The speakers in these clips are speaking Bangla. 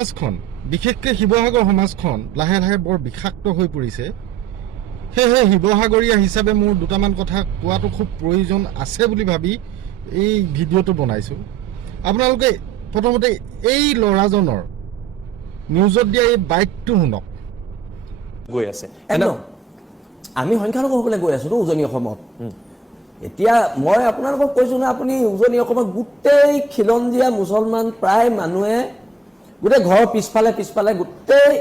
সমাজখন বিশেষকৈ শিৱসাগৰ সমাজখন লাহে লাহে বৰ বিষাক্ত হৈ পৰিছে। সেয়েহে শিৱসাগৰীয়া হিচাপে মোৰ দুটামান কথা কোৱাটো খুব প্ৰয়োজন আছে বুলি ভাবি এই ভিডিঅ'টো বনাইছোঁ। আপোনালোকে প্ৰথমতে এই ল'ৰাজনৰ নিউজত দিয়া এই বাইকটো শুনক। গৈ আছে। একদম। আমি সংখ্যালঘু হ'বলৈ গৈ আছোঁতো উজনি অসমত। এতিয়া মই আপোনালোকক কৈছোঁ নহয় আপুনি উজনি অসমত গোটেই খিলঞ্জীয়া মুছলমান প্ৰায় মানুহে গোটেই ঘৰৰ পিছফালে পিছফালে গোটেই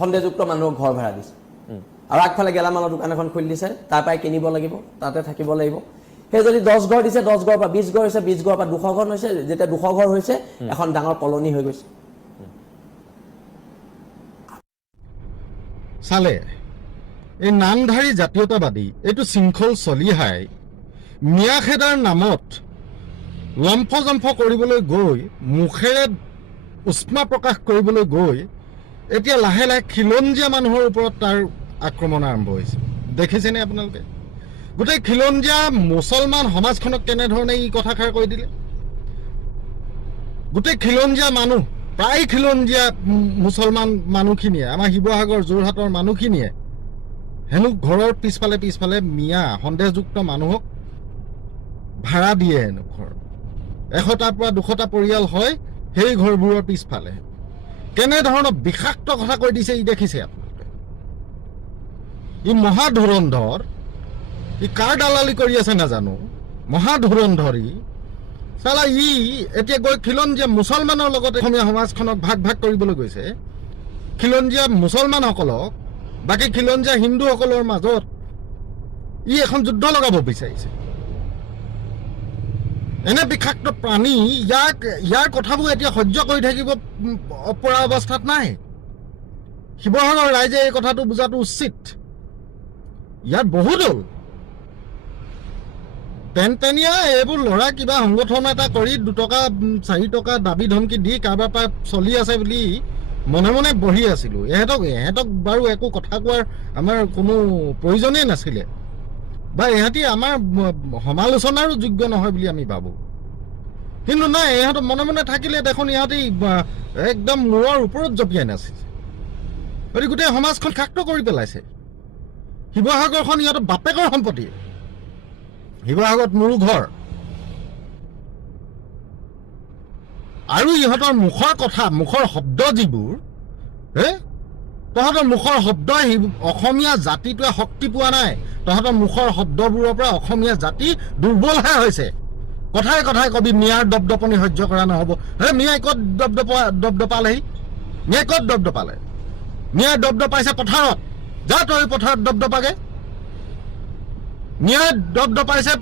সন্দেহযুক্ত মানুহক ঘৰ ভাড়া দিছে। আৰু আগফালে গেলামালৰ দোকান এখন খুলি দিছে তাৰ পৰাই কিনিব লাগিব তাতে থাকিব লাগিব। সেই যদি দহ ঘৰ দিছে দহ ঘৰৰ পৰা বিছ ঘৰ হৈছে বিছ ঘৰৰ পৰা দুশ ঘৰ হৈছে যেতিয়া দুশ ঘৰ হৈছে এখন ডাঙৰ কলনি হৈ গৈছে। চালে এই নামধাৰী জাতীয়তাবাদী এইটো শৃংখল চলিহাই মিয়াখেদাৰ নামত লম্ফ জম্ফ কৰিবলৈ গৈ মুখেৰে উষ্মা প্ৰকাশ কৰিবলৈ গৈ এতিয়া লাহে লাহে খিলঞ্জীয়া মানুহৰ ওপৰত তাৰ আক্ৰমণ আৰম্ভ হৈছে। দেখিছেনে আপোনালোকে? গোটেই খিলঞ্জীয়া মুছলমান সমাজখনক কেনেধৰণে ই কথাষাৰ কৈ দিলে? গোটেই খিলঞ্জীয়া মানুহ, প্ৰায় খিলঞ্জীয়া মুছলমান মানুহখিনিয়ে, আমাৰ শিৱসাগৰ যোৰহাটৰ মানুহখিনিয়ে, হেনো ঘৰৰ পিছফালে পিছফালে মিয়া সন্দেহযুক্ত মানুহক ভাড়া দিয়ে হেনো ঘৰ। এশটাৰ পৰা দুশটা পৰিয়াল হয় সেই ঘৰবোৰৰ পিছফালে কেনেধৰণৰ বিষাক্ত কথা কৈ দিছে ই দেখিছে আপোনালোকে। ই মহা ধুৰন্ধৰ ই কাৰ দালালি কৰি আছে নাজানো। মহা ধুৰন্ধৰ ই চালা ই এতিয়া গৈ খিলঞ্জীয়া মুছলমানৰ লগত অসমীয়া সমাজখনক ভাগ ভাগ কৰিবলৈ গৈছে। খিলঞ্জীয়া মুছলমানসকলক, বাকী খিলঞ্জীয়া হিন্দুসকলৰ মাজত ই এখন যুদ্ধ লগাব বিচাৰিছে। এনে বিষাক্ত প্ৰাণী ইয়াক ইয়াৰ কথাবোৰ এতিয়া সহ্য কৰি থাকিব পৰা অৱস্থাত নাই। শিৱসাগৰ ৰাইজে এই কথাটো বুজাটো উচিত। ইয়াত বহুত হ'ল পেনপেনীয়া এইবোৰ ল'ৰা কিবা সংগঠন এটা কৰি দুটকা চাৰি টকা দাবী ধমকি দি কাৰোবাৰ পৰা চলি আছে বুলি মনে মনে বহি আছিলোঁ। এহেঁতক এহেঁতক বাৰু একো কথা কোৱাৰ আমাৰ কোনো প্ৰয়োজনেই নাছিলে। বা ইহঁতি আমাৰ সমালোচনাৰো যোগ্য নহয় বুলি আমি ভাবোঁ। কিন্তু নাই ইহঁতৰ মনে মনে থাকিলে দেখোন ইহঁতি একদম মূৰৰ ওপৰত জঁপিয়াই নাচিছে গতিকে গোটেই সমাজখন খাক্ত কৰি পেলাইছে। শিৱসাগৰখন ইহঁতৰ বাপেকৰ সম্পত্তি। শিৱসাগৰত মোৰো ঘৰ। আৰু ইহঁতৰ মুখৰ কথা মুখৰ শব্দ যিবোৰ হে? তহঁতৰ মুখৰ শব্দই অসমীয়া জাতিটোৱে শক্তি পোৱা নাই। তহঁতৰ মুখৰ শব্দবোৰৰ পৰা অসমীয়া জাতি দুৰ্বলহে হৈছে। কথাই কথাই কবি, মিয়াৰ দপদপনি সহ্য কৰা নহ'ব। হে, মিয়াই ক'ত দপদপা, দপদপালেহি? মিয়াই ক'ত দপদপালে? মিয়াই দপদপাইছে পথাৰত। যা তই পথাৰত দপদপাগে। মিয়াই দপদপাইছে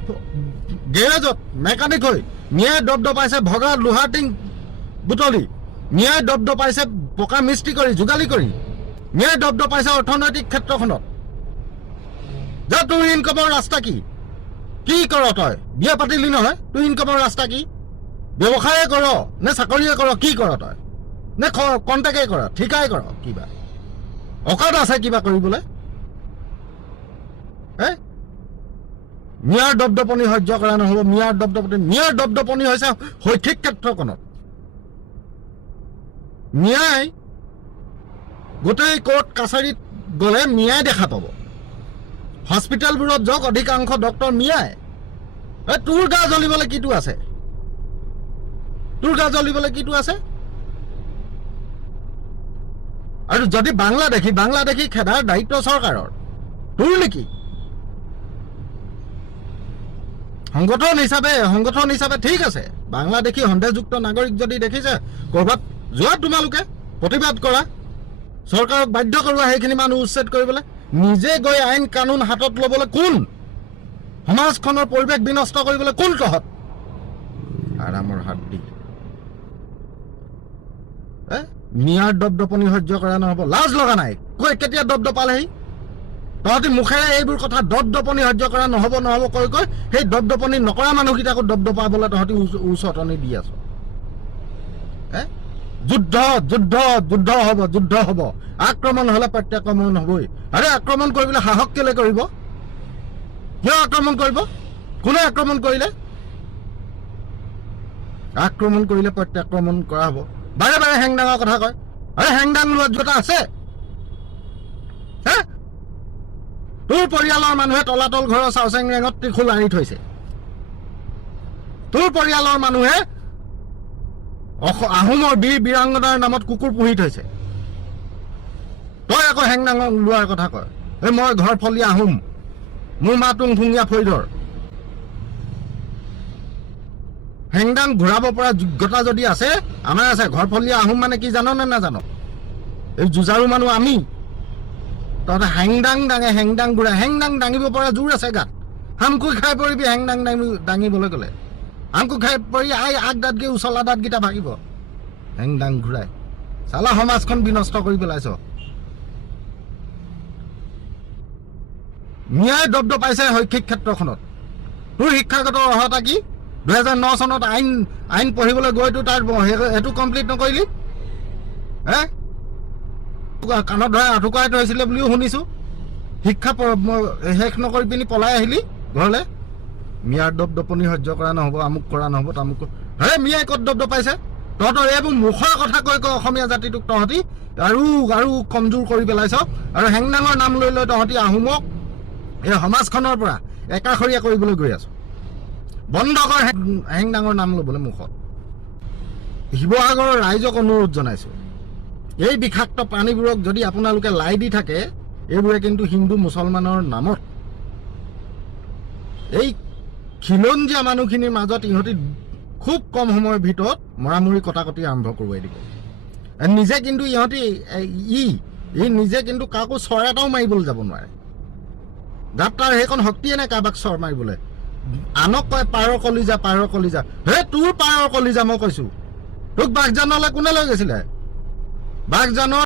গেৰেজত মেকানিক হৈ মিয়াই দপদপাইছে ভগা লোহাৰ টিং বুটলি। মিয়াই দপদপাইছে পকা মিস্ত্ৰী কৰি, যোগালী কৰি। মিয়াই দপদপাইছে অৰ্থনৈতিক ক্ষেত্ৰখনত। যা তোৰ ইনকমৰ ৰাস্তা কি? কি কৰ তই? বিয়া পাতিলি নহয়, তোৰ ইনকমৰ ৰাস্তা কি? ব্যৱসায়ে কৰ, নে চাকৰিয়ে কৰ, কি কৰ তই? নে কণ্টেক্টে কৰ, ঠিকাই কৰ, কিবা? অকাত আছে কিবা কৰিবলৈ? হে? মিয়াৰ দপদপনি সহ্য কৰা নহ'ব মিয়াৰ দপদপনি মিয়াৰ দপদপনি হৈছে শৈক্ষিক ক্ষেত্ৰখনত। মিয়াই গোটেই কোৰ্ট কাছাৰীত গ'লে মিয়াই দেখা পাব। হস্পিটেলবোৰত যাওক, অধিকাংশ ডক্টৰ মিয়াই এই তোৰ গা জ্বলিবলৈ কিটো আছে? তোৰ গা জ্বলিবলৈ কিটো আছে? আৰু যদি বাংলাদেশী বাংলাদেশী খেদাৰ দায়িত্ব চৰকাৰৰ, তোৰ নেকি? সংগঠন হিচাপে সংগঠন হিচাপে ঠিক আছে। বাংলাদেশী সন্দেহযুক্ত নাগৰিক যদি দেখিছে, ক'ৰবাত যোৱা তোমালোকে, প্ৰতিবাদ কৰা। চৰকাৰক বাধ্য কৰোৱা সেইখিনি মানুহ উচ্ছেদ কৰিবলৈ। নিজে গৈ আইন কানুন হাতত ল'বলৈ কোন? সমাজখনৰ পৰিৱেশ বিনষ্ট কৰিবলৈ কোন তহঁত আৰামৰ হাত দি। মিয়াৰ দপদপনি সহ্য কৰা নহ'ব। লাজ লগা নাই। কৈ কেতিয়া দপদপালেহি তহঁতি মুখেৰে এইবোৰ কথা দপদপনি সহ্য কৰা নহ'ব নহ'ব কৈ কৈ সেই দপদপনি নকৰা মানুহকেইটাকো দপদপাবলৈ তহঁতি উচ- উচতনি দি আছ। হে যুদ্ধ যুদ্ধ যুদ্ধ হ'ব যুদ্ধ হ'ব। আক্ৰমণ হ'লে প্ৰত্যাক্ৰমণ হ'বই। আৰে আক্ৰমণ কৰিবলৈ সাহস কেলে কৰিব? কিয় আক্ৰমণ কৰিব? কোনে আক্ৰমণ কৰিলে? আক্ৰমণ কৰিলে প্ৰত্যাক্ৰমণ কৰা হ'ব। বাৰে বাৰে হেংদাঙৰ কথা কয়। আৰে হেংদাং লোৱা যোটা আছে। হে? তোৰ পৰিয়ালৰ মানুহে তলাতল ঘৰৰ চাওচেং ৰেঙত ত্ৰিশূল আঁৰি থৈছে। তোৰ পৰিয়ালৰ মানুহে আহোমৰ বীৰ বীৰাংগনাৰ নামত কুকুৰ পুহি থৈছে। তই আকৌ হেংদাঙক লোৱাৰ কথা কয়। এই মই ঘৰ ফলি আহোম। মোৰ মা টুং থুঙীয়া ফৈদৰ হেংদাং ঘূৰাব পৰা যোগ্যতা যদি আছে, আমাৰ আছে। ঘৰ ফলীয়া আহোম মানে কি জান নে নাজানো? এই যুঁজাৰু মানুহ আমি। তহঁতে হেংদাং দাঙে হেংদাং ঘূৰাই। হেংদাং দাঙিব পৰা জোৰ আছে গাত। হামকুই খাই পৰিবি হেংদাং দাঙি দাঙিবলৈ গ'লে হামকুই খাই পৰি আই আগ দাঁতকে উচলা দাঁতকেইটা ভাগিব হেংদাং ঘূৰাই। চালা সমাজখন বিনষ্ট কৰি পেলাইছ। মিয়াই দব্দ পাইছে শৈক্ষিক ক্ষেত্ৰখনত। তোৰ শিক্ষাগত অৰ্হতা কি? দুহেজাৰ ন চনত আইন আইন পঢ়িবলৈ গৈতো তাৰ সেই- সেইটো কমপ্লিট নকৰিলি? হে? কাণত ধৰাই আঁঠুকৰাই থৈছিলে বুলিও শুনিছোঁ। শিক্ষা শেষ নকৰি পিনি পলাই আহিলি ঘৰলৈ? মিয়াৰ দপ দপনি সহ্য কৰা নহ'ব আমুক কৰা নহ'ব তামুক হে মিয়াই ক'ত দপ দপাইছে? তহঁতৰ এইবোৰ মুখৰ কথা কৈ কৈ অসমীয়া জাতিটোক তহঁতি আৰু আৰু কমজোৰ কৰি পেলাইছ। আৰু হেংদাঙৰ নাম লৈ লৈ তহঁতি আহোমক এই সমাজখনৰ পৰা একাষৰীয়া কৰিবলৈ গৈ আছো। বন্ধ কৰ হেংদাঙৰ নাম ল'বলৈ মুখত। শিৱসাগৰৰ ৰাইজক অনুৰোধ জনাইছোঁ। এই বিষাক্ত প্ৰাণীবোৰক যদি আপোনালোকে লাই দি থাকে এইবোৰে কিন্তু হিন্দু মুছলমানৰ নামত। এই খিলঞ্জীয়া মানুহখিনিৰ মাজত ইহঁতি খুব কম সময়ৰ ভিতৰত মৰামৰি কটাকটি আৰম্ভ কৰোৱাই দিব। নিজে কিন্তু ইহঁতি ই ই নিজে কিন্তু কাকো চৰ এটাও মাৰিবলৈ যাব নোৱাৰে। গাত তাৰ সেইকণ শক্তিয়ে নাই কাৰোবাক চৰ মাৰিবলৈ। আনক কয় পাৰৰ কলিজা পাৰৰ কলিজা। হে তোৰ পাৰৰ কলিজা মই কৈছো। তোক বাঘজানলৈ কোনে লৈ গৈছিলে? বাঘজানৰ